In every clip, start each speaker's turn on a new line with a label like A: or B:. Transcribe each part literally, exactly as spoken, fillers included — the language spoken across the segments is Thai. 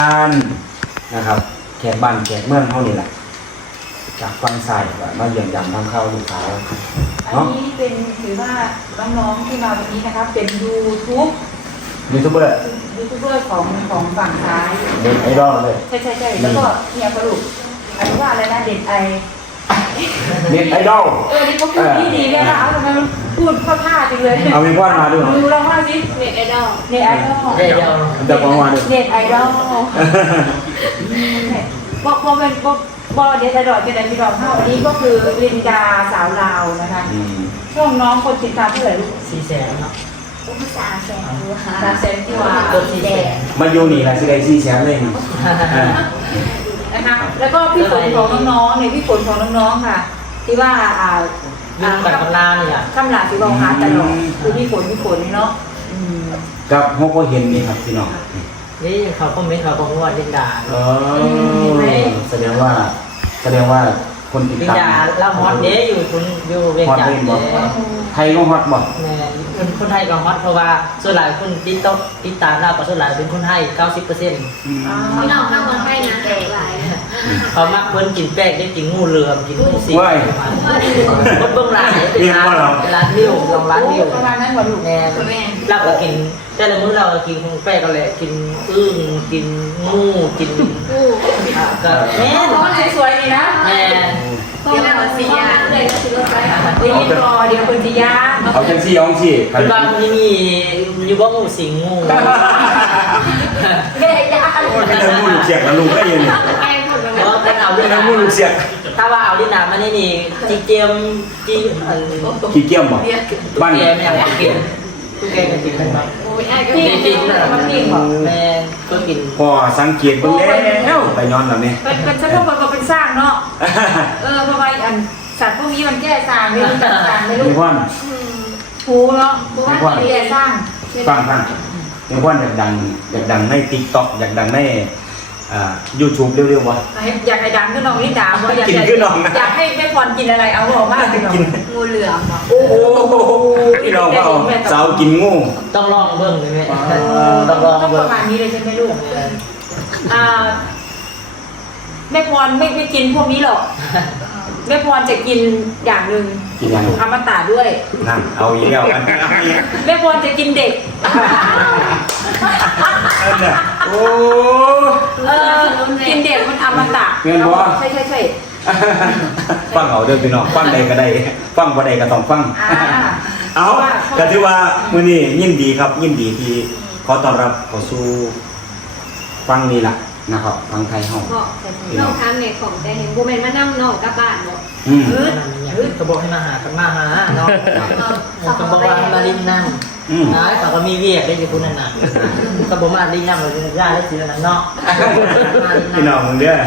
A: านนะครับแขกบ้านแขกเมืองเท่านี้แหละจากฟังใส่มาเยี่ยมยามทางเข้าลูกสาว
B: อันนี้เป็นถือว่าน้องๆที่มาวันนี้นะครับเป็นยูทูบ
A: ยูทูบเบอร์
B: ยูทูบเบอร์ของของฝั่งซ้าย
A: เด็ดไอดอลเลย
B: ใช่ใช่ใช่แล้วก็เนี่ยกระดูกอันนี้ว่าอะไรนะเด็ดไอ
A: เน็ตไอดอล
B: เออนี่เขาพูดดีดีเลยนะเอาทำไมมันพูดเข้าท่าจริงเลย
A: เอามีพ่อมาดู
B: ดูลองว่าสิเน็ตไอดอลเน็ตไอดอลเน็ตไอดอล
A: จะบอกว่า
B: เน็ตไอดอลบอกบอกเป็นบอกบอกเน็ตไอดอลเป็นอะไรพี่ดอกเท่าอันนี้ก็คือลินดาสาวลาวนะคะช่วงน้องคนติดตามเท่าไหร่ลูก
C: สี่แสนเนาะ
B: สามแสนสามแสนที่ว่าสีแดง
A: มาอยู่นี่แหละสิได้สี่แสนเลย
B: นะคะแล้วก็พี่ฝนของน้องๆเนี่ยพี่ฝนของน้องๆค่ะที่ว่าอ่า
C: ยุ่งกับคำลาเนี่ย
B: คำลาที่บอกหาตลอดคือพี่ฝนพี่ฝนเนาะ
A: กับฮอกก็เห็นนี่ครับพี่น้อง
C: นี่เขาคอมเมนต์เขาบอกว่าลินดา
A: เออแสดงว่าแสดงว่าคนติดตาม
C: ลินดาเราฮอตเด้อยู่คุณอยู่เวียงจันทร์
A: ไทยก็ฮอตบ่
C: คนคนไทยก็ฮอตเพราะว่าส่วนหลายคนติดต่อติดตามเราก็ส่วนหลายเป็นคนไทยเก้าสิบเปอร์เซ็นต์
B: พี่น้องข้างคนไทยนะ
C: เขามักเพิ่นกินแป้งได้กินงูเหลือมกินงูสิงคนเบื้องหลังเป็นร้านร้านวิวลองร้านวิว
B: ประมาณนั้นบ่ลูก
C: แน่เราก็กินแต่ละมื้อเราก็กินแป้งกันแหละกินอึ้งกินงูกินก็แม่
B: สวยๆดีนะ
C: แม่
B: เดี๋ยวมันสียาเลยก็ซื้อไปเดี๋ยวรอเดี๋ยวคนสียา
A: เอาจังซี่เอาจังซี่
C: คือบางที่มีอยู่ว่างูสิงงู
B: แม่ยา
A: โอ้ยเป็นเรื่องงูเสียกแล้วลุงได้ยังไง
C: เพราะถ้าเอา
A: เป็นเรื่องงูเสียก
C: ถ้าว่าเอาดินามานี่นี่จีเจียมจี
A: กี่เกี่ยมบ่
C: บ้านแกไม่อยากกินทุกแกก็กินกันบ้าง
B: จริงจริงมันจริงบ่
C: แม่ก็กิน
A: พอสังเกตเบิ่งแล้วไปย้อนแล้วนี่
B: เป็นเป็นฉันก็บอกว่าเป็นสร้างเนาะเออเพราะว่าอันสัตว์พวกนี้มันแก้สร้างไม่รู้จักสร้างไม่รู้
A: มีความ
B: หูเนาะเพราะว่าแก้สร้าง
A: ฟังฟังมีความอยากดังอยากดังใน TikTok อยากดังในอ่า YouTube เร็วๆวะ
B: อยากให้ดังขึ้นน้องนี่ด่าว่าอยากอยากให้แม่พรกินอะไรเอาบอกว่างูเหลือม
A: โอ้โหพี่น้องก็สาวกินงู
C: ต้องลองเบิ่งเลยแม่ต้องลอง
B: เบิ่งประมาณนี้เลยใช่ไหมลูกอ่าแม่พรไม่ไม่กินพวกนี้หรอกแม่พรจะกินอย่างหนึ่งอมตะด้วย
A: นั่นเอาอีกแล้วกัน
B: แม่พรจะกินเด็ก
A: โอ้
B: เออกินเด็กมันอมตะ
A: เงินบ่
B: ใช่ใช่ใช่
A: ฟังเอาเด้อพี่น้องฟังใดก็ได้ฟังบ่ได้ก็ต้องฟังเอาก็ถือว่ามื้อนี้ยินดีครับยินดีที่ขอต้อนรับเข้าสู่ฟังนี่ล่ะนะครับฟังไทยเฮา
D: น้องทำเนี่ยของแต่เห็นโบเมนมานั่งนอกกับบ้านบ่
C: อืมก็บอกให้มาหากันมาหาเนาะก็บอกว่ามาลินนั่งนะเขาก็มีเวียกได้อยู่คุณนั่นน่ะก็บอกมาลินนั่งเลยย่าได้สิแล้วเนาะ
A: พี่น้องมึงเด้อ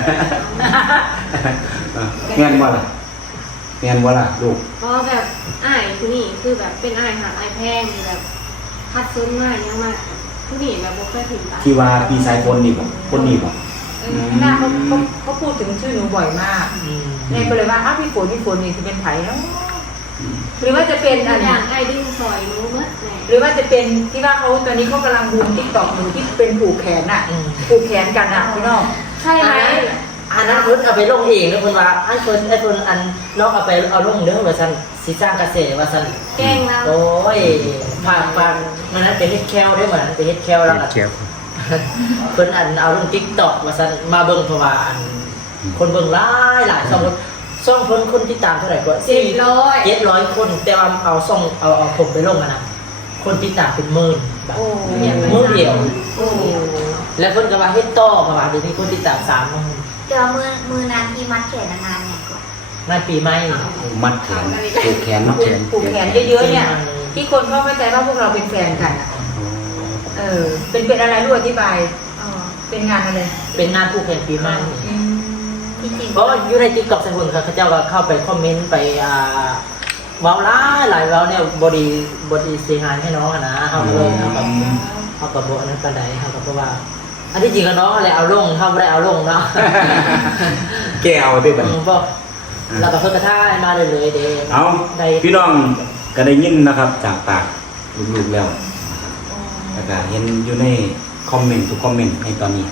A: แม่นบ่ล่ะแม่นบ่ล่ะลูก
D: เพราะแบบอ้ายผู้นี้คือแบบเป็นอ้ายหาอ้ายแพงแบบพัดซุ้มมากยังมากผู้นี้แบบบ่เคยถึงตา
A: ที่ว่าพี่สายคนนี่บ่คนนี่บ่
B: หน้าเขาเขาเขาพูดถึงชื่อหนูบ่อยมากเนี่ยก็เลยว่าอ้าวพี่ฝนพี่ฝนนี่จะเป็นไผ่แล้วหรือว่าจะเป็น
D: อะไรอย่างไอ้ดิ้งซอยรู้เมื่อ
B: หรือว่าจะเป็นที่ว่าเขาตอนนี้เขากำลังบูมติ๊กต็อกหนูที่เป็นผูกแขนอ่ะผูกแขนกันอ่ะพี่น้องใช่ไหม
C: อันนั้นเพิ่นเอาไปลงเองแล้วเพิ่นว่าไอ้เพิ่นไอ้เพิ่นอันน้องเอาไปเอาลงเด้อว่าซั่นสิสร้างกระแสว่าซั่น
D: แกล้งเรา
C: โอ้ยผ่านผ่านมันนั้นเป็นเฮ็ดแคลได้เหมือนเป็นเฮ็ดแคลแล้วก็เพิ่นอันเอาลง TikTok ว่าซั่นมาเบิ่งเพราะว่าอันคนเบิ่งหลายหลายช่องช่องเพิ่นคนติดตามเท่าไหร่กว่า
D: สี่ร้อย
C: เจ็ดร้อยคนแต่ว่าเอาช่องเอาเอาผมไปลงอ่ะนะคนติดตามเป็นหมื่นแบบมื้อเดียวแล้วเพิ่นก็ว่าเฮ็ดต่อเพราะว่าเดี๋ยวนี้คนติดตามสามหมื่น
D: เจอมือมือนานที่มัดแขนนานๆเนี่ยก่อน
C: งานปีใหม่
A: มัดแขนผูกแขนมัดแขน
B: ผูกแขนเยอะๆเนี่ยที่คนเขาเข้าใจว่าพวกเราเป็นแฟนกันเออเป็นเป็นอะไรรู้อธิบายเป็นงานอะไร
C: เป็นงานผูกแขนปีใหม่เพราะอยู่ในติ๊กต็อกใส่หุ่นเขาเจ้าก็เข้าไปคอมเมนต์ไปอ่าว้าวร้ายหลายเราเนี่ยบอดีบอดีเสียหายให้น้องนะเขาเลยเขากับเขากับโบนั้นปันใดเขากับเพราะว่าอันที่จริงกับน้องอะไรเอาลงเขาไม่ได้เอาลงเนาะ
A: แกเอาได้บ้าง
C: บอกเราก็เพิ่งกระท่ายมาเลยเลยเด้
A: เอาพี่น้องก็ได้ยินนะครับจากปากลูกๆแล้วแล้วก็เห็นอยู่ในคอมเมนต์ทุกคอมเมนต์ในตอนนี้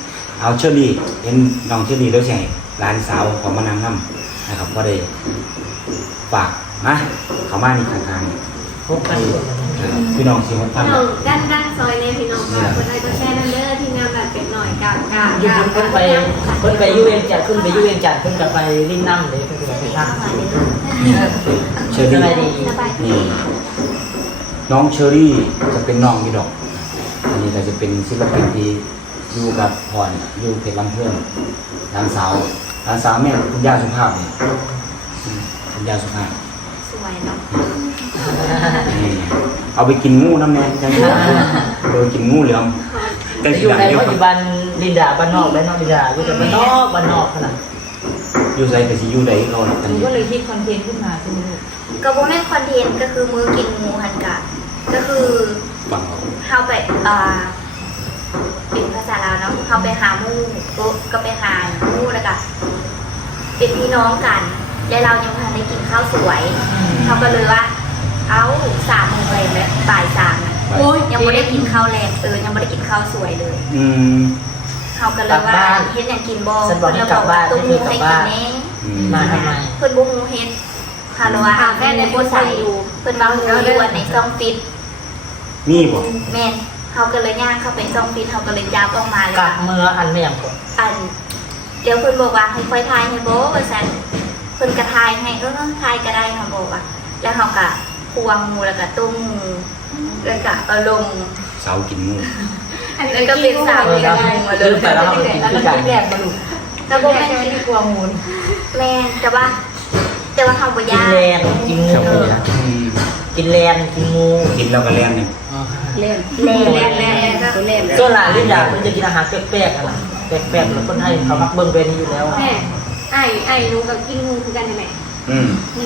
A: เอาเชอรี่เห็นน้องเชอรี่แล้วใช่หลานสาวของมานำนำนะครับก็ได้ฝากนะเขามานี่ข้างๆ
C: พบกันอยู่
A: พี่น้องสี่หกพัน
D: พี่น้องด้านด้านซอยในพี่น้องก็คนไทยก็แชร์นั่นเด้อทีมงานแบบเป็ดหน่อยกับกับ
C: อยู่
D: กับ
C: เพิ่นไปเพิ่นไปยูเอ็นจัดขึ้นไปยูเอ็นจัดเพิ่นกับไปลิ้นน้ำเลยเพิ่นกับไปทัก
A: เชอรี่
C: สบายดี
D: สบายดี
A: นี่น้องเชอรี่จะเป็นน้องพี่ดอกอันนี้ก็จะเป็นศิลปินที่อยู่กับพรอยู่เพชรลำเพื่อนหลานสาวหลานสาวแม่คุณย่าสุภาพเนี่ยอืมคุณย่าสุภาพ
D: สวยเนาะ
A: นี่เอาไปกินงูน้ำแน่จังหวะโดยกินงูเหลือมแต่
C: อ
A: ที
C: ยู่
A: หลัง
C: ใน
A: เดียว
C: ปัจจุบันลินดาบ้านนอกและน้องลินดาอยู่แต่บ้านนอกบ้านนอกขนาด
A: อยู่ใส่แต่สิอยู่ใดเขาหลับ
B: ห
A: กัน
B: นู
A: อยู่
B: ก็เลยคิดคอนเทนต์ขึ้นมาใช่ไหมลูก
E: ก็บ่แม่นคอนเทนต์ก็คือมือกินหมูหันกะก็คือ
A: ฟังเอา
E: เฮาไปอ่าเป็นภาษาลาวเนาะเฮาไปหาหมู่ก็ก็ไปหาหมู่แล้วก็เป็นพี่น้องกันแล้วเรายังบ่ทันได้กินข้าวสวยเขาก็เลยว่าเอาสามโมงแรงแล้วบ่ายสามน่ะ
B: โอ้ย
E: ยังบ่ได้กินข้าวแรงเออยังบ่ได้กินข้าวสวยเลย
A: อืม
E: เขาก็เลยว่าเฮ็ดหยังกินบ่
C: ฉันบอกให้กลับบ้าน
E: ตุ้ม
C: ให้
E: ให้
C: กลับ
E: กิ
C: บ้าน น
E: แน่
A: อืม
C: มาทำไม
E: เพิ่นบ่ฮู้เฮ็ดคาโลว่า
D: ถามแม่ใน
E: บ่
D: ผู้ใส่
E: ใส่
D: อยู่
E: เพิ่นว่าฮู้อยู่ว่าในซองฟิต
A: มีบ่
E: แม่นเขาก็เลยย่างเข้าไปซองฟิตเขาก็เลยจับออกมาเลย
C: กั
E: ว่า
C: บมืออันไม่อย่างก่อน
E: อันเดี๋ยวเพิ่นบอกว่าให้ค่อยทายให้บ่ว่าซั่นเพิ่นก็ทายให้เออทายก็ได้เขาบอกว่าแล้วเขาก็ควงหมูแล้วก็ต้มหมูแล้วก็เอาลง
A: สาวกินงู
E: แล้วก็เป็นสาว
C: เออ
E: นี่
C: เรา
E: ก็ได้
C: ลืมไปแล้วเราไปกิน
B: แล้ว
C: คือ
B: ก็
C: กัน
B: แยกมาลูก
E: ก็บ่แม่น
B: ที่กลัวมูล
E: แม่นแต่ว่า แต่ว่าเขาบ่
C: กิ
E: ย่าน ง
C: แรงกินงู
A: อืม
C: กินแรงกินงู
A: กินแล้วก็เลี้ยงเนี่ย
B: เล่น
E: แล่น
B: เล่นเล่นเล่นเล่น
C: ส่วนหลานลินดาเพิ่นจะกินอาหารแปลกๆอะไรแปลกๆแล้วคนไทยเขามักเบิ่งเป็นอยู่แล้ว
D: แม่ไอ้ไอ้หนูกับกินงูคือกันใช่ไหม
A: อืม
D: นี่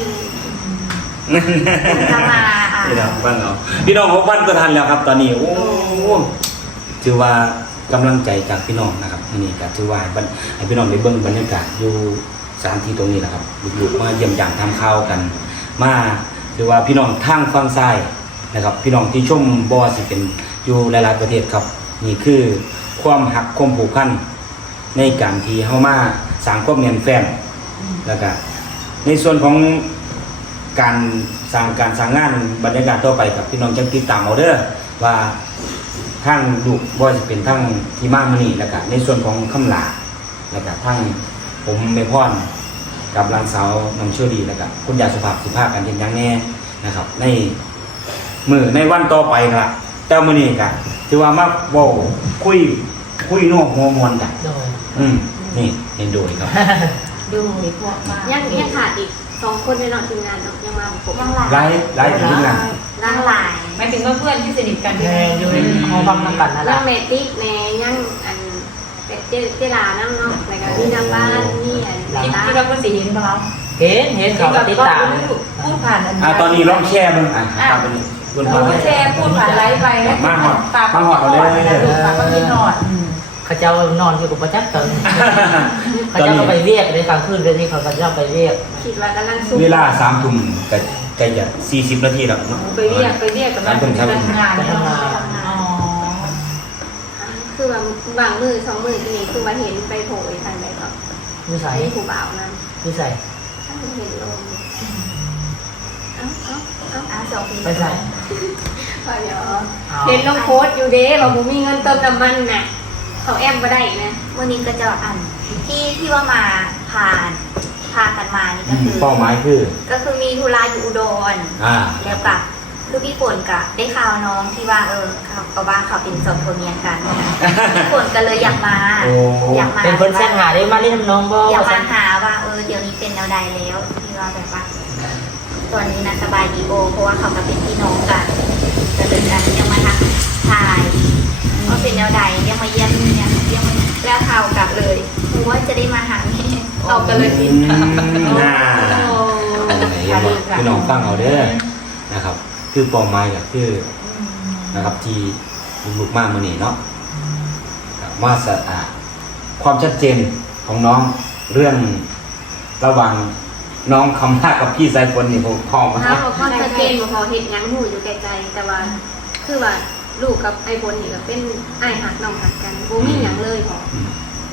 E: จะมาอ่า
A: พี่น้องฟังเอาพี่น้องหกพันก็ทันแล้วครับ ตอนนี้โอ้ถือว่ากำลังใจจากพี่น้องนะครับอันนี้ก็ถือว่าให้ให้พี่น้องได้เบิ่งบรรยากาศอยู่สถานที่ตรงนี้แหละครับลูกๆมาเยี่ยมยามทำข่าวกัน มาหรือว่าพี่น้องทางฝั่งซ้ายนะครับ พี่น้องที่ชมบ่ว่าสิเป็นอยู่หลายๆประเทศครับ นี่คือความหักความผูกพันในการที่เฮามาสร้างความแน่นแฟ้นแล้วก็ในส่วนของการสร้างการสร้างงานบรรยากาศต่อไปกับพี่น้องจังติดตามเอาเด้อว่าทางลูกบ่ว่าสิเป็นทางที่มามื้อนี้แล้วก็ในส่วนของคำลาแล้วก็ทางผมแม่พรกับหลานสาวน้องเชอรี่แล้วก็คุณยายสุภาพสิภากันเฮ็ดหยังแน่นะครับ ในมื้อในวันต่อไปนั่นล่ะแต่มื้อนี้ก็ถือว่ามาเว้าคุยคุยโน้หัวมวนกัน
C: โดย
A: อืมนี่เห็นโดยครับ
B: ดูพวกมา
D: ยังยังขาดอีกสองคนในนอกทีมงานเนาะยังมาผม
E: ยังหลาย
A: ไล่ไล่ถึงงาน
E: นั่งหลาย
B: หมายถึงว่าเพื่อนที่สนิทกัน
C: แรงอยู่ในห้องพักนั่งกันนั่นแห
D: ยั
C: ละ
D: งเมติกแม่ยังอันเป็ดเจเจลาน้ำเนาะแล้วก็นี่น้ำบ้านนี่อัน
B: ที่
D: ร้าน
B: ที่เราก็สีเห็นปะครับ
C: เห็นเห็นเขาก็ติดตาม
B: พูดผ่านอัน
A: อ่าตอนนี้ลองแชร์มึงอ่ะตามไปนี่บน
B: เรา
A: ฟ้า
B: แชร์พูดผ่านไลฟ์ไปนะ
A: มาหอด
B: ฝาก
A: มาหอดเอาเลย
B: นะลูกฝากก็มีหนอด
C: เขาเจ้านอนอยู่กับประจักษ์เติมเขาเจ้าก็ไปเรียกในกลางคืนเรื่องนี้เขาก็เจ้าไปเรียก
D: คิดว่ากำลังสู้
A: เวลาสามทุ่มก็ใกล้จะสี่สิบนาทีแล้วเนาะ
B: ไปเรียกไปเรียกกับมันเป็นการทำงานเนาะอ๋อ
D: คือว่าบางมือสองมือที่นี่คือว่าเห็นไปโผล่ทางไหนก็
C: นิสัย
D: ไอ้ผู้บ่าวนั้น
C: นิสัย
D: ถ้าเห็นลงเอ้าเอ้าเอ้า
E: อ่ะสองปี
C: ไปใส่
D: พอเดี๋ยวเห็นลงโพสต์อยู่เด้บอกผมมีเงินเติมน้ำมันน่ะเขาแอมมาได้นะ
E: วันนี้ก็จะอันที่ที่ว่ามาผ่านพากันมานี่
A: อื
E: ก็
A: ม
E: คือ
A: เป้าหมายคือ
E: ก็คือมีธุระอยู่อุดร
A: อ่า
E: แล้วกับคือพี่ฝนกับได้ข่าวน้องที่ว่าเออเขาเขาว่าเขาเป็นสองคนเมียกันพี่ฝนก็เลยอยากมา
A: โอ้
E: อยากมา
C: เป็นคนแซงหาได้มาเล่นน้องบ่
E: อยากมาหาว่าเออเดี๋ยวนี้เป็นแนวใดแล้วที่ว่าแบบว่าตอนนี้นะสบายดีโอเพราะว่าเขาก็เป็นพี่น้องกันก็เลยกันยังมาทักทายว่าเป็นแนวใดยังมาเยี่ยมเนี่ยยังมาแล้วข่าวกลับเลยรู้ว่าจะได้มาหาแม่เอากันเลย
A: อื
E: สิ
A: มน่าเอาไหนยังบอกพี่น้องฟังเอาเด้อนะครับ คือเป้าหมายก็คือนะครับที่ลูกๆมากมื้อนี้เนาะว่าสะอาดความชัดเจนของน้องเรื่องระหว่างน้องคำท่ากับพี่สายฝนนี่ผมขอมา
D: ถ้าเขาเขาชัดเจนว่าเขาเห็นยังหูอยู่ไกลๆแต่ว่าคือว่าลูกกับไอ้บนนี่ก็เป็นไอ้ายหักน้องหักกันโบมีหยังเลยพอ
A: อืม
D: ค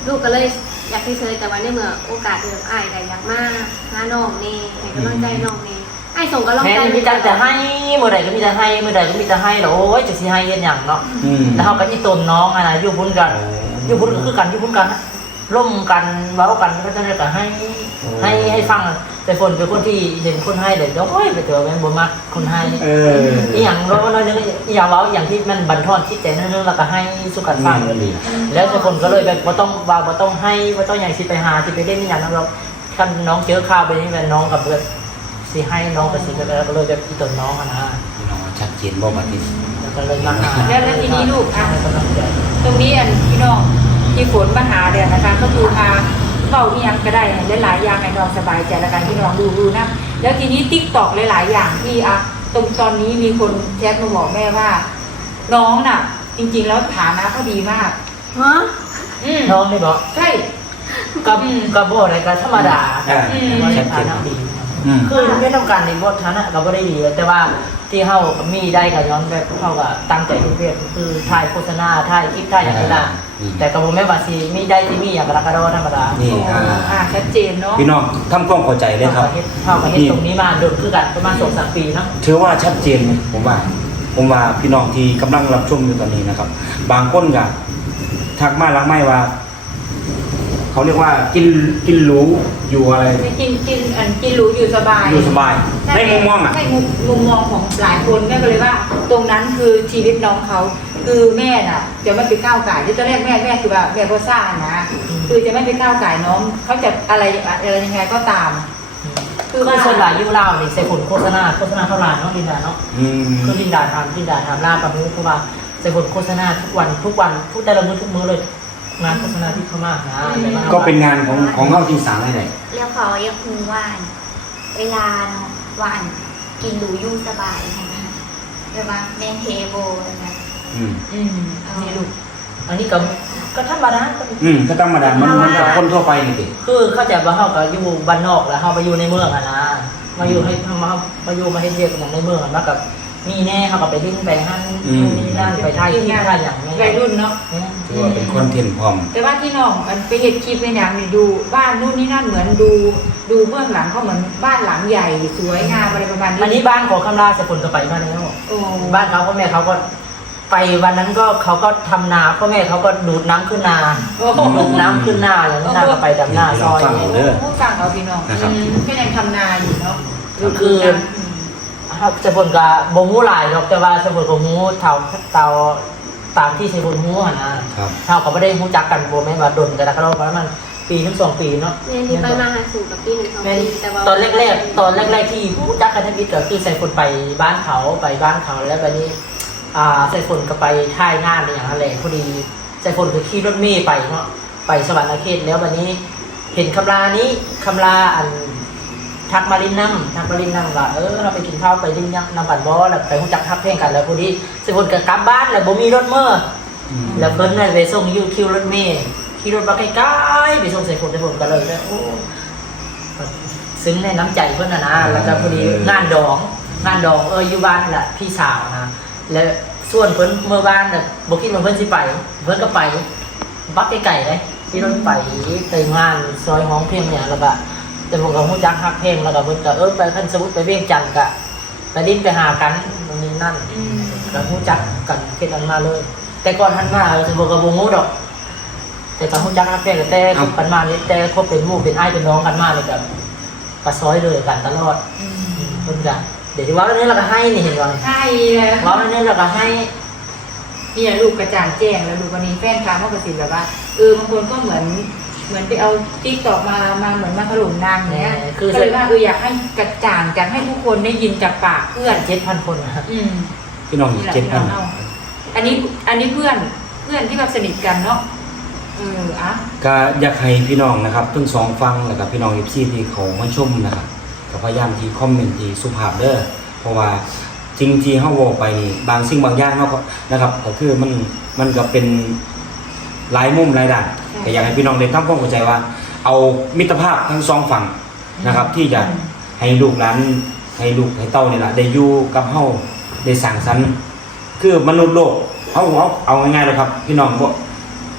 D: ลูกก็เลยอยากที่เซยแต่ว่าในเมื่อโอกาสเดิมอ้ายก็อยากมาหาน้องนี่ให้กำลังใจน้องนี่อ้ายส่งกำลัง
C: แม่
D: ใจ
C: นี่มีแต่จะให้เมื่อใดก็มีแต่ให้เมื่อใดก็มีแต่ให้แล้วโอ้ยจะสิให้เย็นอย่างเนาะ
A: อืม
C: แล้วเขาก็ที่ตนน้องอะนะอยู่พุ่นกันอยู่พุ่นก็คือกันอยู่พุ่นกันร่วมกันเว้ากันก็จะได้ก็ให้ให้ให้ฟังแต่คนเป็นคนที่เห็นคนให้เด็ดโอ้ยไปเถอะแม่นบ่มักคนให้
A: เออ
C: อีหยังเราน้อยนึงอีหยังเว้าอย่างที่มันบั่นทอนจิตใจนึงแล้วก็ให้สุกันฟัง แล้วทุกคนก็เลยแบบว่าต้องว่าว่าต้องให้ว่าต้องอย่างสิไปหาสิไปเล่นอย่างนั้นเราท่านน้องเจอข้าวไปนี่เป็นน้องกับเพื่อนสิให้น้องกับสิไปแล้วก็เลยแบบอีตนน้องอะนะ
A: พี่น้องชัดเจนบ่บัดนี้
C: แล้วก็เลยมาหา
B: แล้วแล้วทีนี้ลูกอ่ะ
C: ให้กำลังใจ
B: ตรงนี้อันพี่น้องที่ฝนมาหาเดี๋ยวนะคะก็คือพาเฝ้าที่ยังก็ได้หลายๆอย่างให้น้องสบายใจแล้วกันพี่น้องดูดูนะแล้วทีนี้ติ๊กตอกหลายๆอย่างที่อ่ะตรงตอนนี้มีคนแชทมาบอกแม่ว่า น้องน่ะ จริงๆแล้วฐานะเขาดีมาก
D: ฮะ
B: อืม
C: น้องนี่บอก
B: ใช่
C: กับกับบ่อะไรก็ธรรมดา
A: อ่า
C: ว่า
A: ชัดเจ
C: ฐาน นะดี
A: อืม
C: คือไม่ต้องการในบทฐานะก็บ่ได้ดีแต่ว่าที่เฮามีได้ก็ย้อนแบบเฮาก็ตั้งใจเรียนคือถ่ายโฆษณาถ่ายคลิปถ่ายอย่างนี้นะแต่ก็บ่แม่นว่าสิมีได้ที่มีอย่างกระดกระโดดธรรมดา
A: นี่อ่า
B: อ่าชัดเจนเนาะ
A: พี่น้องทำความเข้าใจเลยครับ
C: เฮาก็เฮ็ดตรงนี้มาโดนคือกันประมาณ สองถึงสาม ปีเนาะ
A: ถือว่าชัดเจนผมว่า ผมว่าพี่น้องที่กำลังรับชมอยู่ตอนนี้นะครับ บางคนก็ทักมาลักไม่ว่า เขาเรียกว่ากินกินหรูอยู่อะไร
B: กินกินอันกินหรูอยู่สบาย
A: อยู่สบายในมุมมองอ่ะ
B: ในมุมมุมมองของหลายคนแม่ก็เลยว่า ตรงนั้นคือชีวิตน้องเขาคือแม่น่ะ จะไม่ไปก้าวไก่ที่ตอนแรกแม่แม่คือว่าแม่ก็ซ่านะคือจะไม่ไปก้าวไก่น้องเขาจะอะไรอะไรยังไงก็ตาม
C: คือว่าส่วนหลายยุคเราเนี่ยใส่ผลโฆษณาโฆษณาเท่าไหร่เนาะลินดาเนาะ
A: อืม
C: คือลินดาทำลินดาทำล่าประมุขคือว่าใส่ผลโฆษณาทุกวันทุกวันทุกแต่ละมื้อทุกมื้อเลยงานโฆษณาที่เข้ามานะแต่ว่า
A: ก็เป็นงานของของเฮาที่สั่งให้ได้
E: แล้วเขายังคงว่านเวลาเนาะว่านกินหรูอยู่สบายนะคะแบบว่าแมนเทโบนะ
A: อืม
B: อืมนี่ลูก
C: อันนี้ก็ก็ธรรมดาก็
A: อืมก็ธรรมดามันมันกับคนทั่วไปนี่สิ
C: คือเข้าใจว่าเขาก็อยู่บ้านนอกแล้วเขาไปอยู่ในเมืองอะนะมาอยู่ให้มามาอยู่มาให้เรียกอย่างในเมืองอะมากับมีแน่เขาก็ไปดิ้นไปหั่นนู่นนี่นั่นไปถ่ายคลิปถ่ายอย่างนี้
B: วัยรุ่นเนาะ
A: ถือว่าเป็นคอนเทนต์พร้อม
B: แต่ว่าที่น้องมันไปเห็นคลิปในอย่างนี่ดูบ้านนู่นนี่นั่นเหมือนดูดูเบื้องหลังเขาเหมือนบ้านหลังใหญ่สวยงามอะไรประมาณนี้
C: อันนี้บ้านของคำราสกุลก็ไปมาแล้ว
B: โอ้
C: บ้านเขาพ่อแม่เขาก็ไปวันนั้นก็เขาก็ทำนาพ่อแม่เขาก็ดูดน้ำขึ้นนา
B: โอ้โห
C: ดูดน้ำขึ้นนาอย่างนั้นนาก็ไปดำนาซอย
B: พูดฟังเอาพี่น้อง
A: นะครับ
B: อืมก็ยังทำนาอยู่เนาะ
C: คือ สกุลกับบงมูหลายหรอกแต่ว่าสกุลกับมูเท่าเท่าตามที่สกุลมูอ่ะนะครับ เท่ากับไม่ได้รู้จักกันโบแม่นว่าดนแต่ละครั้งประมาณปีถึงสองปีเนาะ
D: เรียนที่ไปมาหาสู่กับปีหนึ่งสอง
C: แม่น
D: ปีแต่ว่า
C: ตอนแรกๆตอนแรกๆที่รู้จักกันทั้งปีก็คือใส่คนไปบ้านเขาไปบ้านเขาแล้ววันนี้อ่าใส่คนก็ไปท่ายงานอย่างนั้นแหละพอดีใส่คนคือขี่รถเมล์ไปเนาะไปสวรรค์เขตแล้ววันนี้เห็นคำลานี้คำลาอันทักมาลินน้ำทักมาลินน้ำว่าเออเราไปกินข้าวไปลินน้ำบันบอแล้วไปรู้จักทักเพลงกันแล้วพอดีใส่คนก็กลับบ้านแล้วบ่มีรถเมื่อ
A: อืม
C: แล้วเพิ่นน่ะไปส่งอยู่คิวรถเมล์ขี่รถมาใกล้ๆไปส่งใส่คนใส่คนก็เลยแล้วโอ้ซึ้งในน้ำใจเพิ่นน่ะนะแล้วก็พอดีงานดองงานดองเอออยู่บ้านแหละพี่สาวนะแล้วส่วนเพิ่นเมื่อบ้านน่ะบ่คิดว่าเพิ่นสิไปเพิ่นก็ไปบักไกลๆเลยที่รถไปไปงานซอยห้องเพลงเนี่ยแล้วก็แต่ผมก็ฮู้จักฮักเพลงแล้วก็เพิ่นก็เออไปคันสมมุติไปเวียงจันทน์ก็ไปดิ้นไปหากันตรงนี้นั่น
B: อืม
C: ก็ฮู้จักกันเฮ็ดกันมาเลย แต่ก่อนทันมาสมมุติก็บ่ฮู้ดอก แต่ก็ฮู้จักฮักเพลงแต่คบกันมานี่แต่คบเป็นหมู่เป็นอ้ายเป็นน้องกันมาเลยก็ก็ซอยเลยกันตลอด
B: อืม
C: เพิ่นก็เดี๋ยวที่ว่าเรื่องนี้เราก็ให้นี่เห็นบ่
B: ใช่แล้ว
C: ว่าเรื่องนี้เราก็ให้
B: นี่ลูกกระจ่างแจ้งแล้วดูวันนี้แฟนคลับเขาก็สิแบบว่าเออบางคนก็เหมือนเหมือนไปเอาติ๊กตอกมามาเหมือนมาถล่มนางเนี้ยก็เลยว่าเอออยากให้กระจ่างจากให้ทุกคนได้ยินจากปากเพื่อน
C: เจ็ดพันคนนะครับ
B: อืม
A: พี่น้องอีกเจ็ดพัน
B: อันนี้อันนี้เพื่อนเพื่อนที่แบบสนิทกันเนาะเอออ่ะ
A: ก็อยากให้พี่น้องนะครับทั้งสองฟังแล้วก็พี่น้องเอฟซีที่เขามาชมนะครับก็พยายามที่คอมเมนต์ที่สุภาพเด้อเพราะว่าจริงที่เฮาเว้าไปนี่บางสิ่งบางอย่างเฮาก็นะครับก็คือมันมันก็เป็นหลายมุมหลายด้านแต่อยากให้พี่น้องได้ทำความเข้าใจว่า เอามิตรภาพทั้งสองฝั่งนะครับ ที่จะให้ลูกหลานให้ลูกให้เต้านี่ล่ะได้อยู่กับเฮาได้สร้างสรรค์คือมนุษย์โลกเฮาเอาเอาง่ายๆเลยครับ พี่น้องบ่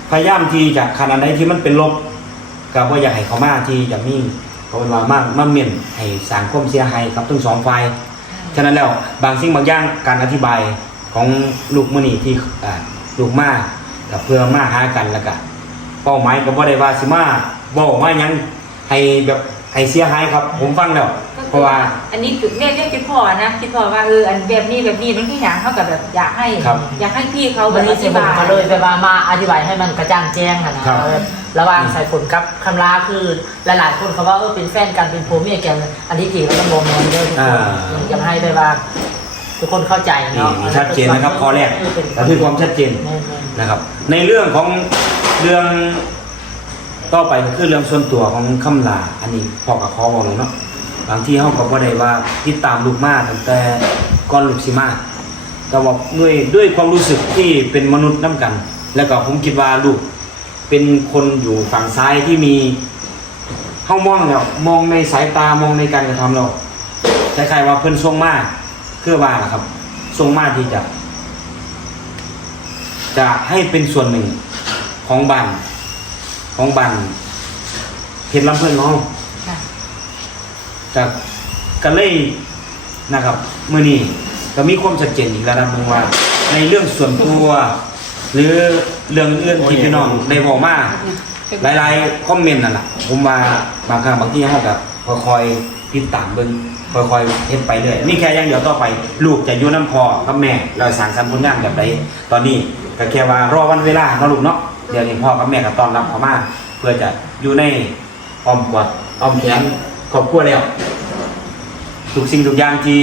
A: พยายามที่จะขนาดใดที่มันเป็นลบก็บ่อยากให้เขามาที่จะมีเขาเป็นว่ามากมาเมียนให้สร้างความเสียหายกับทั้งสองฝ่ายฉะนั้นแล้วบางสิ่งบางอย่างการอธิบายของลูกมื้อนี้ที่อ่าลูกมากับเพื่อมาหากันแล้วก็เป้าหมายก็บ่ได้ว่าสิมาเว้ามาหยังให้แบบให้เสียหายครับผมฟังแล้วเพราะว่า
B: อันนี้คือแม่แม่คิดพ่อนะคิดพ่อว่าเอออันแบบนี้แบบนี้มันที่อย่างเท่ากับแบบอยากให้
A: ครับ
B: อยากให้พี่เขาแบ
C: วัน
B: บ
C: นี้
B: อ
C: สิ
B: ธิ
C: ผม
B: บาย
C: ก็เลยไปว่ามาอธิบายให้มันกระจ่างแจ้งอะนะครับ ระหว่างสายฝนกับคำลาคือหลายๆคนเขาว่าเออเป็นแฟนกันเป็นผัวเมียกันอันที่จริงเราต้องมองมองด้วยทุกคนอยากให้ไปว่าทุกคนเข้าใจ
A: นี่
C: เนาะ
A: ชัดเจนนะครับข้อแรกก็คือความชัดเจน
C: แน่ๆ
A: นะครับ ในเรื่องของเรื่องต่อไปก็คือเรื่องส่วนตัวของคำลาอันนี้พ่อกับพ่อบอกเลยเนาะบางที่เขาก็บ่ได้ว่าติดตามลูกมาตั้งแต่ก่อนลูกสิมาแต่ว่าด้วยด้วยความรู้สึกที่เป็นมนุษย์น้ำกัน แล้วก็ผมคิดว่าลูกเป็นคนอยู่ฝั่งซ้ายที่มีเข้ามองแล้วมองในสายตามองในการกระทำเราคล้ายๆว่าเพิ่นทรงมาเพื่อว่าครับทรงมาที่จะ จะให้เป็นส่วนหนึ่งของบ้านของบ้านเพชรลำเพิ่นของเรา
B: ค่ะ
A: จากกันเลยนะครับมื้อนี้ก็มีความชัดเจนอีกระดับหนึงว่า ในเรื่องส่วนตัว หรือเรื่องอื่นที่พี่น้องได้บอกมาหลายๆคอมเมนต์นั่นแหละผมว่าบางครั้งบางที่เขาแบบคอยๆติดตามเบิ่งคอยๆเฮ็ดไปเรื่อยมีแค่อย่างเดียวต่อไป ลูกจะอยู่น้ำพ่อกับแม่เราสร้างสรรค์ผลงานแบบใดตอนนี้ก็แค่ว่ารอวันเวลาเนาะลูกเนาะเดี๋ยวนี้พ่อกับแม่ก็ต้อนรับเขามาเพื่อจะอยู่ในอ้อมกอดอ้อมแขนครอบครัวแล้วทุกสิ่งทุกอย่างที่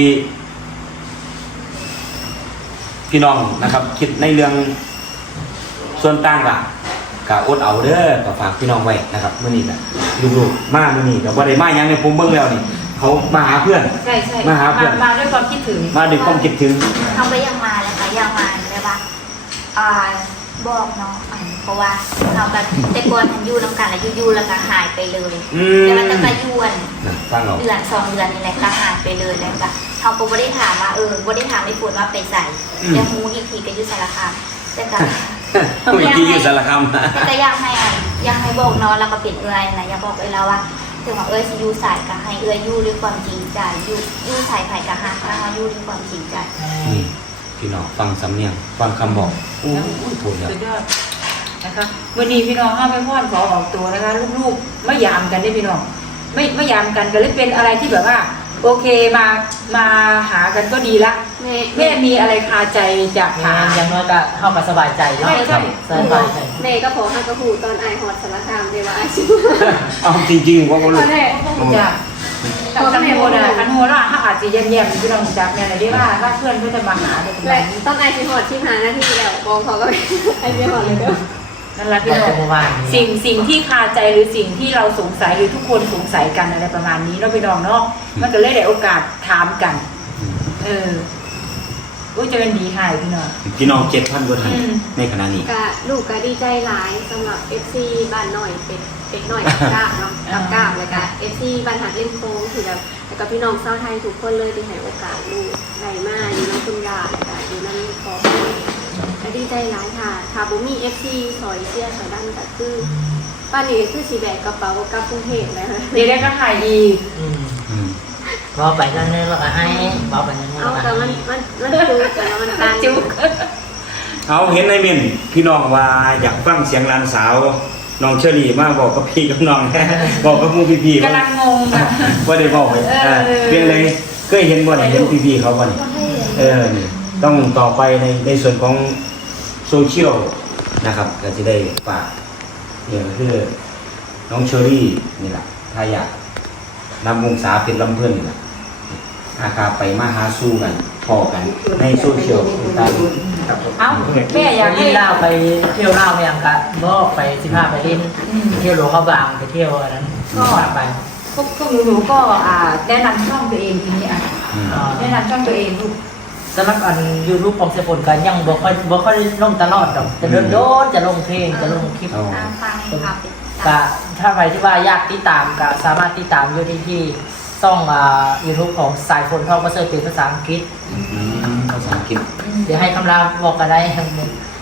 A: พี่น้องนะครับ คิดในเรื่องส่วนต่างก็ก็อดเอาเด้อก็ฝากพี่น้องไว้นะครับมื้อนี้ก็ลูกๆมามื้อนี้ก็บ่ได้มาหยังในผมเบิ่งแล้วนี่เขามาหาเพื่อน
B: ใช่ใช่
A: มาหาเพื่อน
B: มาด้วยความคิดถึง
A: มาด้วยความคิดถึง
E: เขาไปยังมาแล้วค่ะยังมาได้ปะอ่าบอกเนาะอันเพราะว่าเขาแบบแต่ก่อนมันอยู่น้ำกันแล้วอยู่ๆแล้วก็หายไปเลย
A: อืม
E: แล้วมันจะมายุ่น
A: นะฟังเอา
E: เดือนสองเดือนนี่แหละก็หายไปเลยแล้วก็เขาก็ไม่ได้ถามว่าเออไม่ได้ถามไม่พูดว่าไปใส่ยังมูอีกทีก็อยุ่สารคามแต่ก็
A: วิธีอยู่สารคาม
E: แต่ก็อยากให้อ่ะอยากให้บอกเนอนแล้วก็เปลี่ยนเอื้อยนะอยากบอกเอ้ยแล้วว่าถึงว่าเอ้ยสิอยูสายก็ให้เอื้อยอยูด้วยความจริงใจอยูอยูสายไผ่ก็หักแล้วอยูด้วยความจริงใจ
A: นี่พี่น้องฟังสำเนียงฟังคำบอกโอ้ยถูกแล้ว
B: สุดยอดนะคะวันนี้พี่น้องห้ามไม่พ่อนขอออกตัวนะคะลูกๆไม่ยามกันได้พี่น้องไม่ไม่ยามกันก็เลยเป็นอะไรที่แบบว่า โอเคมามาหากันก็ดีละ
D: แม่
B: แม่มีอะไรคาใจจาก
C: งา
B: ถาน ม
C: อย่างน้อยก็เข้ามาสบายใจเนาะ
B: ใช่ใช่
C: สบายใจ
D: แม่ก็พอฮักกระหูตอนไอายฮอดสารคามเดว่าไอายชิ
A: เอาจริงๆว่าบ่
D: ต
A: รู้
D: อนแรก
B: จ้ะแต่คันโฮนะคันโฮล่ะถ้าอาจจะแย่ๆพี่น้องจากเนี่ยได้ว่าถ้าเพื่อนก็จะมาหาได้ประมา
D: และ
B: ณนี้
D: ตอนไอายชิฮอดที่หาหน้าที่แล้วกองเขาก็ไอายชิฮอดเลยก็
B: นั่นแหละพี่น้อง
C: เมื่อวานนี้
B: สิ่งสิ่งที่คาใจหรือสิ่งที่เราสงสัยหรือทุกคนสงสัยกันอะไรประมาณนี้เนาะพี่น้องเนาะมันก็เลยได้โอกาสถามกัน เอออุ้ยจะเป็นดีหายพี่น้อง
A: พี่น้องเจ็ดพันกว่าท่าน
B: อืม
A: ในขณะนี้
D: กะลูกก็ดีใจหลายสำหรับ เอฟ ซี บ้านหน่อยเป็นเป็นหน่อยกับก้าเนาะกับก้าแล้วก็ เอฟ ซี บ้านหัดเล่นโค้งถือแบบแล้วก็พี่น้องชาวไทยทุกคนเลยที่ให้โอกาสลูกได้มาอยู่น้ำคุณยายแล้วก็อยู่น้ำครอบครัวก็ดีใจหลายค่ะถ้าบ่มี เอฟ ซี สอยเชียร์สอยดันก็คือป้านนี้คือสีแบกกระเป๋ากลับกรุงเทพเลยค่ะ
B: เดี๋ยวได้ก็ขายดี
C: อืม
A: อืม
C: บอกไปนั่นนี่เราก็ให้บอกไปนั่นนี่
D: เอา
C: เราก็
D: แต่มัน
C: ให้
D: มันมันจุกแต่ว่ามันตัน
B: จุก
A: เอาเห็นในเมนพี่น้องว่าอยากฟังเสียงหลานสาวน้องเชอรี่มาบอกกับพี่กับน้อง บอกกับหมู่พี่ๆ
B: กำลังงงอ่ะ
A: ว่าได้บอกไป
B: เออ
A: เออเพียงเลยเคยเห็นบ่ได้เห็นพี่ๆเขาบ่นี่เออนี่ต้องต่อไปในในส่วนของโซเชียลนะครับก็จะได้ฝากเนี่ยก็คือน้องเชอรี่นี่แหละถ้าอยากนำวงศาเป็นลำเพื่อนนี่แหละอาคาไปมาหาสู้กันพอกันในโซเชียลต่างๆครับ
B: เอ้าแม่อยากให้
C: ที่เล่าไปเที่ยวเล่าไปยังกะบอกไปสิบห้าไปเล่น
B: อืม
C: ไปเที่ยวโลเข้าบางไปเที่ยวอะไรนั้น
B: ก็
C: ไป
B: พวกพวกหนูๆก็อ่าแนะนำช่องตัวเองทีนี้อ่ะ
A: อืม
B: แนะนำช่องตัวเองลูก
C: สำหรับอันยูทูบของเซฟนกันยังบอกค่อยบอกค่อยลงตลอดดอกจะโดนโดนจะลงเพลงจะลงคลิป
A: เอา
E: ตามฟังให้ครับ
C: กะถ้าใครที่ว่าอยากติดตามก็สามารถติดตามอยู่ที่ที่ช่องอ่ายูทูบของสายฝนทองประเสริฐเป็นภาษาอังกฤษ
A: อืมภาษาอังกฤษ
C: เดี๋ยวให้คำรามบอกกันได้ทั้งหมด
E: อะไร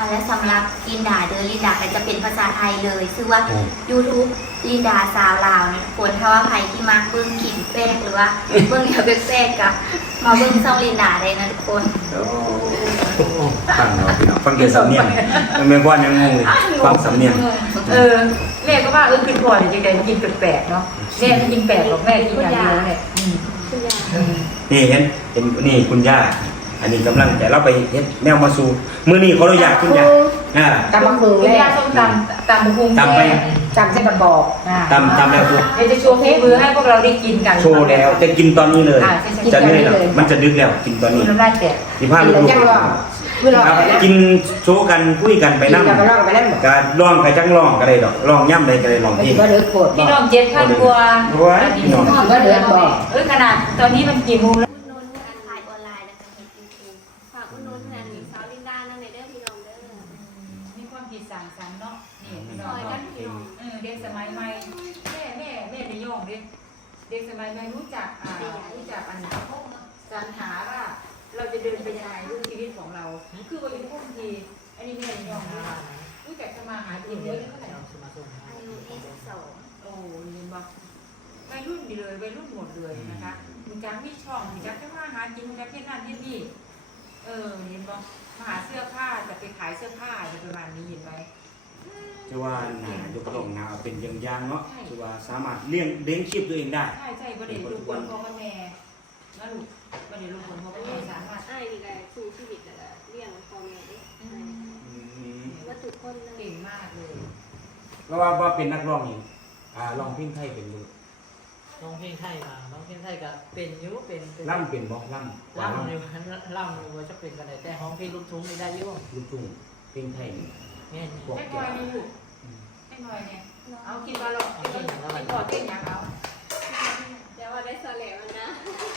E: และสำหรับลินดาเดอลินดาก็จะเป็นภาษาไทยเลยชื่อว่า
A: อืม
E: YouTube ลินดาสาวลาวนะทุกคนถ้าว่าใครที่มาเบิ้งกินแป้งหรือว่าเบิ้งแนวแป้งกับมาเบิ้งช่องลินดาได้นะทุกคน
A: ฟังเนาะพี่น้องฟังเกี่ยวกับสำเนียงมันไม่ว่ายังงงฟังสำเนียง
B: เออแม่ก็ว่าเออกินพอเนี่ยจะได้กินแปลกๆเนาะแม่ไม่กินแปลกหรอกแม่กินอย่างเดียวเนี่ยอืม
D: คุณยาย
A: นี่เห็นเห็นนี่คุณย่าอันนี้กำลังแต่เราไปเฮ็ดแนวมาสู่มือนี่เขาเราอยากคุณย่าอ่า
B: ตำบักหุ่งแม่ส้มตำตำบักหุ่ง
A: ตำไป
B: ตำเส้นประกอบอ่า
A: ตามตามแล้วคือ
B: เดี๋ยวจะโชว์ฝีมือให้พวกเราได้กินกัน
A: โชว์แล้วจะกินตอนนี้เลย
B: อ่าใช่ๆ
A: จะนี่
B: กินตอนนี้เลย
A: มันจะดึกแล้วกินตอนนี้
B: น้ำลายแตก
A: ที่พาลูกๆครับกินโชว์กันคุยกันไปนั่ง
F: ไปร้องไปเล่นบอก
A: การร้องกันจังร้องก็ได้ดอกร้องย่ำใดก็ได้ร้อง
F: ไม่
A: เอ
F: ถื
A: ง
F: อว่าเลือดโกรธบ
B: พี่
F: อก
B: น้องเจ็ดพันกว่า
A: โอ้ยพี่น้อง
F: ถือว่าเลือดบอก
B: เออขนาดตอนนี้มันกี่โมงแล้ว
E: อุดหนุนการขายออนไลน์แล้วก็เฮ็ดยูทูบ
D: ฝากอุดหนุนนั่นสาวลินดานั่นในเด้อพี่น้องเด้อ
B: มีความผิดสั่งสรรค์เนาะนี่พี่
D: ซ
B: น้อง
D: อยกั
B: เนาะ
D: นพี่น้อง
B: เออเด็กสมัยใหม่แม่แม่แม่ได้ย่องเด็กเด็กสมัยใหม่รู้จักอ่ารู้จักอันไหนสรรหาว่าเราจะเดินไปยังไงรู้ชีวิตของเรา คือวันนี้พวกทีอันนี้แม่ได้ย่องว่ารู้จักทำมาหากินเยอะเท่าไหร่
E: อายุยี่สิบสอง
B: โอ้เห็นบอกวัยรุ่นดีเลยวัยรุ่นหมดเลยนะคะมีจังมีช่องมีจังทำมาหากินมีจังเที่นั่นที่นี่เออเห็นบอกมาหาเสื้อผ้าจะไปขายเสื้อผ้าจะประมาณนี้เห็นไหม
A: จะว่าหนาอยู่กระดองนาเป็นอย่างยางเนาะจะว่าสามารถเลี้ยงเลี้ยงชีพตัวเองได้
B: ใช่ใช่ประเดี๋ยวลูกคนพ่อกับแม่นะลูกประเดี๋ยวลูกคนพ่อกับแม่สามารถ
D: อ้ายนี่ก็สู้ชีวิตแล้วก็เลี้ยงพ่อแม่เด้ว่าทุกคนเลย
B: เก่งมากเลย
A: แล้วว่าว่าเป็นนักร้องนี่อ่าร้องเพลงไทยเป็นอยู่
C: น้องเพลงไทยมาน้องเพลงไทยก็เป็นอยุเป็นเป็น
A: ล่ำเป็นบ่ล่ำกว่า
C: ล่ำ
A: ล่
C: อยู่ล่ำอยู่ว่าจะเป็นกันไหนแต่ห้องเพลงลูกทุ่งนี่ได้อยุ่ง
A: ำลูกทุ่งเพลงไทยนี่
C: แม่นี่
A: พวก
B: ให้
A: แก
B: คอยนี่ลูกให้คอยเนี่ยเอากินมาลองกินมากินก่อนเต้นยังเอา
D: เดี๋ยวว่าได้สเลวันนะ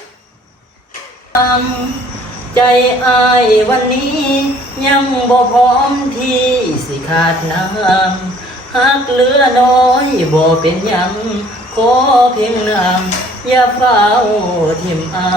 C: ใจอายวันนี้ยังบ่พร้อมที่สิขาดน้ำหากเหลือน้อยบ่เป็นหยังขอเพียงน้ำอย่าเฝ้าทิมอาย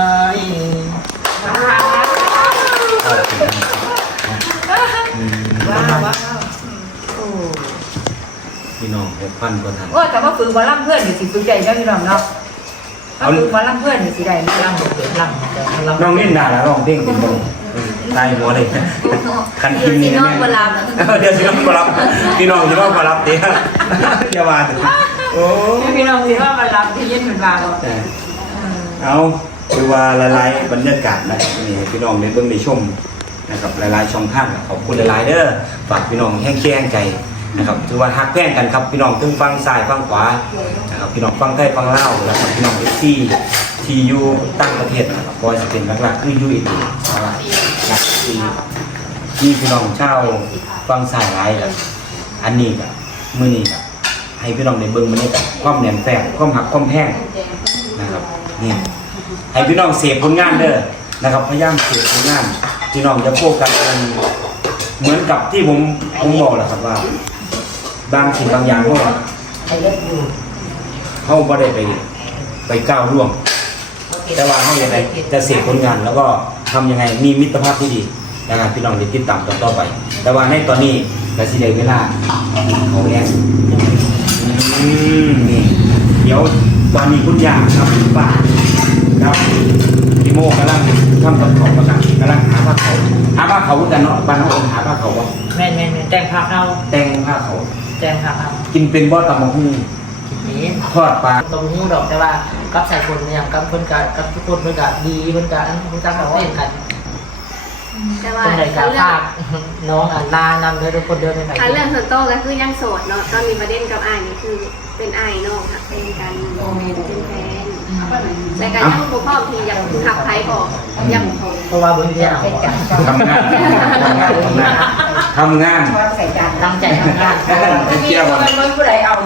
B: ว้าวว้าวโอ้
A: พี่น้องหกพันกว่าท่าน
B: ว่าแต่ว่าฝึกมาล่ำเพื่อนอยู่สิฝึกใจเนาะพี่น้องเนาะถ้าฝึกมาล่ำเพื่อนอยู่สิได้เนาะ
C: ล่ำบ่เป็นล่ำแต่ล่ำ
A: น้องเล่นด่าแล้วร้องเพลงเป็นบ่ตายหัวเลยคันกินนี่
B: น้องมาล
A: เดี๋ยวสิน้องมารับพี่น้องสิน้องมารับเดี๋ยวอย่าว่าแต่โอ้
B: ำพี่น้องสิว่ามาลำที่เย็นเหมือนบาบ่
A: เอาคือว่าหลายๆบรรยากาศนะนี่ให้พี่น้องได้เบิ่งได้ชมนะครับหลายๆช่องทางขอบคุณหลายๆเด้อฝากพี่น้องแห้งแข็งใจนะครับถือว่าฮักแพงกันครับพี่น้องทั้งฝั่งซ้ายฝั่งขวานะครับพี่น้องฝั่งไทยฝั่งลาวแล้วก็พี่น้องเอฟซีที่อยู่ต่างประเทศนะครับบ่ว่าจะเป็นหลักๆคือยูเออีนะครับหลักที่ที่พี่น้องชาวฝั่งซ้ายหลายครับอันนี้ก็มื้อนี้ก็ให้พี่น้องได้เบิ่งบรรยากาศความแน่นแฟ้นความหักความแพงนะครับนี่ให้พี่น้องเสพผลงานเด้อนะครับพยายามเสพผลงานพี่น้องจะโฟกัสกันเหมือนกับที่ผมผมบอกแหละครับว่าบางสิ่งบางอย่างเขา
F: ไอ้เลือดอยู่
A: เขาไม่ได้ไปไปก้าวล่วง แต่ว่าเขาอย่างไรจะเสพผลงานแล้วก็ทำยังไงมีมิตรภาพที่ดีนะครับพี่น้องจะติดตามต่อต่อไป แต่ว่าในตอนนี้กสิได้เวลาเขาแรงอืมนี่เดี๋ยวตอนนี้คุณย่าครับป้าครับพี่โมกำลังทำกับของกำลังกำลังหาผ้าเขาวหาผ้าเขาวกันเนาะบ้านเขาเองหาผ้าเขาวบ่
C: แม่นแม่นแม่นแต่งผ้าเข้า
A: แต่งผ้าเขาว
C: แต่งผ้าเข้า
A: กินเป็นบ่ตำบักหุ่ง
C: นี่
A: ทอดปลา
C: ตรงหูดอกแต่ว่ากับใส่คนเนี่ยกับคนกับกับทุกคนเพิ่นก็ดีเพิ่นก็อันเพิ่นก็เต้นกัน
D: แต่ว่า
C: คนใดก็
D: ถ้าเรื่อ
C: ภาง คน้องอ่ะลานำเด้อทุกคนเดินไปไหน
D: ถ้าเรื่องส่วนโตวก็คือยังโสดเนาะตอนมีประเด็นกับอ้ายนี่คือเป็นอ้ายน้องค่ะเป็นกันเป็นแฟนแต่การยังบ่พร้อมที่อยากขับไผออกยัง
C: เพราะว่าบนเที่ยว
F: เป็นจัง
A: ทำงานทำงานทำงานทำงาน
F: ช้อนใส่จาน
C: ตั้งใจทำงาน
B: มีคนมันผู้ใดเอา